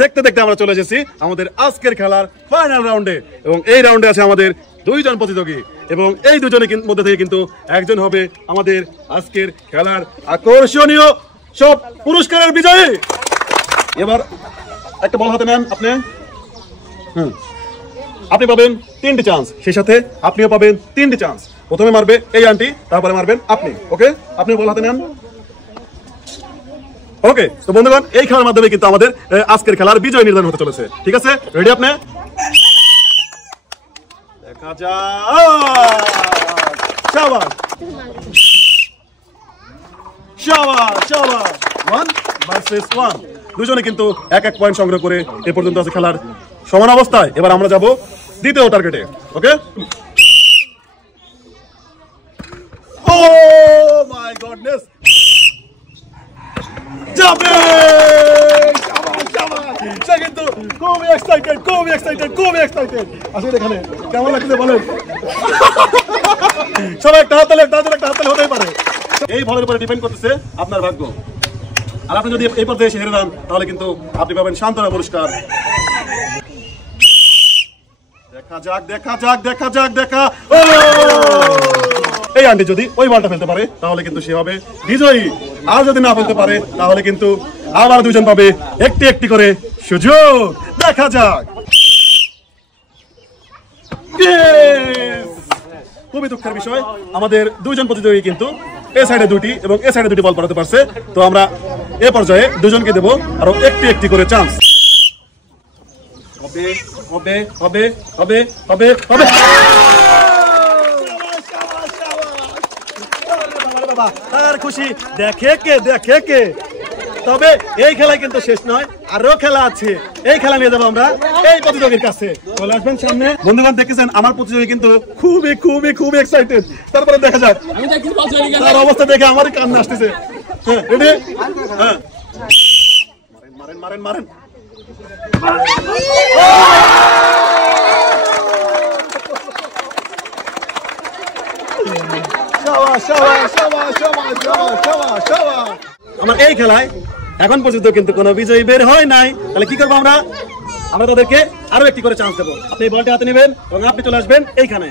দেখতে দেখতে আমরা চলে এসেছি আমাদের আজকের খেলার ফাইনাল রাউন্ডে এবং এই রাউন্ডে আছে আমাদের দুইজন প্রতিযোগী এবং এই দুজনের মধ্যে থেকে কিন্তু একজন হবে আমাদের আজকের খেলার আকর্ষণীয় সব পুরস্কারের বিজয়ী। এবার একটা বল হাতে নেন আপনি। আপনি পাবেন 3টি চান্স, সেই সাথে আপনিও পাবেন 3টি চান্স। প্রথমে মারবে এই আন্টি, তারপরে মারবেন আপনি। ওকে, আপনি বল হাতে নেন। ওকে, তো বন্ধুগণ এই খেলার মাধ্যমে কিন্তু আমাদের আজকের খেলার বিজয় নির্ধারণ হতে চলেছে। ঠিক আছে, রেডি আপনি? দেখা যাক। শাবাশ শাবাশ শাবাশ। 1 ভার্সেস 1, দুজনে কিন্তু এক এক পয়েন্ট সংগ্রহ করে এ পর্যন্ত আছে খেলার সমান অবস্থায়। এবার আমরা যাব দ্বিতীয় টার্গেটে। ওকে, ও মাই গডনেস, যাবে। সে কিন্তু খুবই এক্সাইটেড, খুবই এক্সাইটেড, খুবই এক্সাইটেড। আসলে এখানে কেমন লাগছে বলেন? সবাই একটা হাততালি, তাদের একটা হাততালি হতেই পারে। এই বলের উপরে ডিপেন্ড করতেছে আপনার ভাগ্য। আর আপনি যদি এই পর্যায়ে এসে হেরে যান তাহলে কিন্তু আপনি পাবেন সান্ত্বনা পুরস্কার। দেখা যাক, দেখা যাক, দেখা যাক, দেখা। এই আন্টি যদি ওই বলটা ফেলতে পারে তাহলে কিন্তু সে হবে বিজয়ী, আর যদি না ফেলতে পারে তাহলে কিন্তু আবার দুজন পাবে একটি একটি করে সুযোগ। দেখা যাক। খুবই দুঃখের বিষয়, আমাদের দুইজন প্রতিযোগী কিন্তু এ সাইডে দুটি এবং এ সাইডে দুটি বল পড়াতে পারছে। তো আমরা এ পর্যায়ে দুজনকে দেব আরো একটি একটি করে চান্স। হবে হবে হবে হবে হবে হবে। তার খুশি দেখে কে, দেখে কে। তবে এই খেলা কিন্তু শেষ নয়, আরো খেলা আছে। এই খেলা নিয়ে যাবো আমরা এই প্রতিযোগীর কাছে। চলে আসবেন সামনে। বন্ধুগণ দেখেছেন আমার প্রতিযোগী কিন্তু খুবই খুবই খুবই এক্সাইটেড। তারপরে দেখা যাক, তার অবস্থা দেখে আমারই কান্না আসতেছে। হ্যাঁ, রেডি? হ্যাঁ, মারেন মারেন মারেন। আমার এই খেলায় এখন পর্যন্ত কিন্তু কোনো বিজয়ী বের হয় নাই। তাহলে কি করবো আমরা? আমরা তাদেরকে আরো একটি করে চান্স দেবো। আপনি বলটা হাতে নেবেন এবং আপনি চলে আসবেন এইখানে,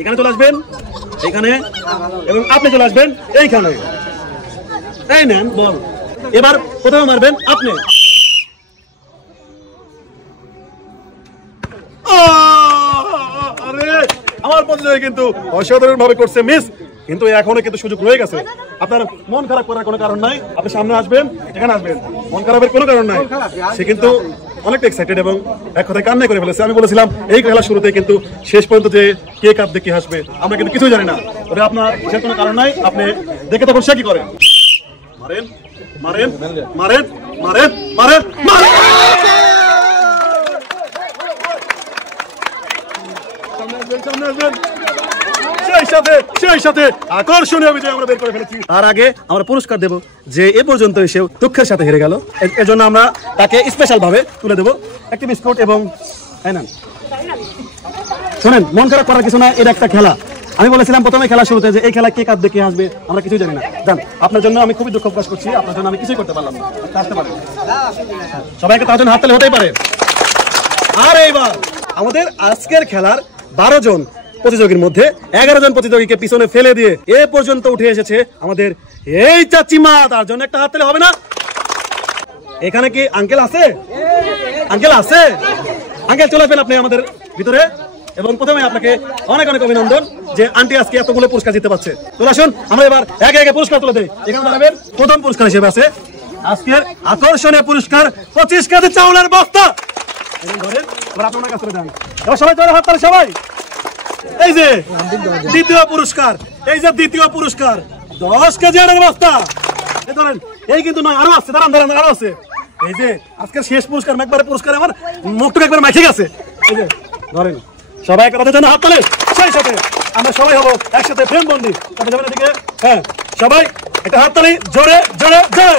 এখানে চলে আসবেন এইখানে, এবং আপনি চলে আসবেন এইখানে। এই নেন বল। এবার প্রথমে মারবেন আপনি। আরে আমার প্রতিযোগী কিন্তু অসাধারণ ভাবে করছে, মিস। কিন্তু এখনো কিন্তু সুযোগ রয়ে গেছে। আপনার মন খারাপ করার কোনো কারণ নাই। আপনি সামনে আসবেন, এখানে আসবেন, মন খারাপের কোনো কারণ নাই। সে কিন্তু অনেকটা এক্সাইটেড এবং এক কথায় কান্না করে ফেলেছে। আমি বলেছিলাম এই খেলা শুরুতে কিন্তু শেষ পর্যন্ত যে কে কাপ দেখে আসবে আমরা কিন্তু কিছুই জানি না। তবে আপনার যে কোনো কারণ নাই, আপনি দেখে তখন সে কি করেন। মারেন মারেন মারেন মারেন মারেন মারেন। সেই সাথে আকর্ষণীয় বিজয় আমরা বের করে ফেলেছি। তার আগে আমরা পুরস্কার দেব যে এ পর্যন্ত এসে দুঃখের সাথে হেরে গেল। এর জন্য আমরা তাকে স্পেশাল ভাবে তুলে দেব একটি বিস্কুট এবং শোনেন, মন খারাপ করার কিছু না, এটা একটা খেলা। আমি বলেছিলাম প্রথমে খেলা শুরুতে যে এই খেলা কে কাপ দেখে আসবে আমরা কিছুই জানি না। জান, আপনার জন্য আমি খুবই দুঃখ প্রকাশ করছি। আপনার জন্য আমি কিছুই করতে পারলাম না। আসতে পারেন সবাইকে, তার জন্য হাততালি হতেই পারে। আর এইবার আমাদের আজকের খেলার 12 জন প্রতিযোগীর মধ্যে 11 জন প্রতিযোগীকে পিছনে ফেলে দিয়ে এ পর্যন্ত উঠে এসেছে আমাদের এই চাচিমা। তার জন্য একটা হাততালি হবে না? এখানে কি আঙ্কেল আছে? আঙ্কেল আছে? আঙ্কেল চলে আসবেন আপনি আমাদের ভিতরে। এবং প্রথমে আপনাকে অনেক অনেক অভিনন্দন যে আন্টি আজকে এতগুলো পুরস্কার জিততে পারছে। চলে আসুন, আমরা এবার একে একে পুরস্কার তুলে দেই। এখানে দাঁড়াবেন। প্রথম পুরস্কার হিসেবে আছে আজকের আকর্ষণীয় পুরস্কার 25 কেজি চাউলের বস্তা। আপনার কাছে যান সবাই, চলে হাততালি সবাই। এই যে দ্বিতীয় পুরস্কার, এই যে দ্বিতীয় পুরস্কার 10 কেজি আটার বস্তা। এই ধরেন, এই কিন্তু নয়, আরো আছে, দাঁড়ান দাঁড়ান, আরো আছে। এই যে আজকের শেষ পুরস্কার, একবারে পুরস্কার আমার মুখটুকু একবার মাইকে গেছে। এই যে ধরেন, সবাই একটা জন্য হাততালি। সেই সাথে আমরা সবাই হবো একসাথে প্রেম বন্ধী। যাবেন এদিকে। হ্যাঁ, সবাই একটা হাততালি, জোরে জোরে জোরে।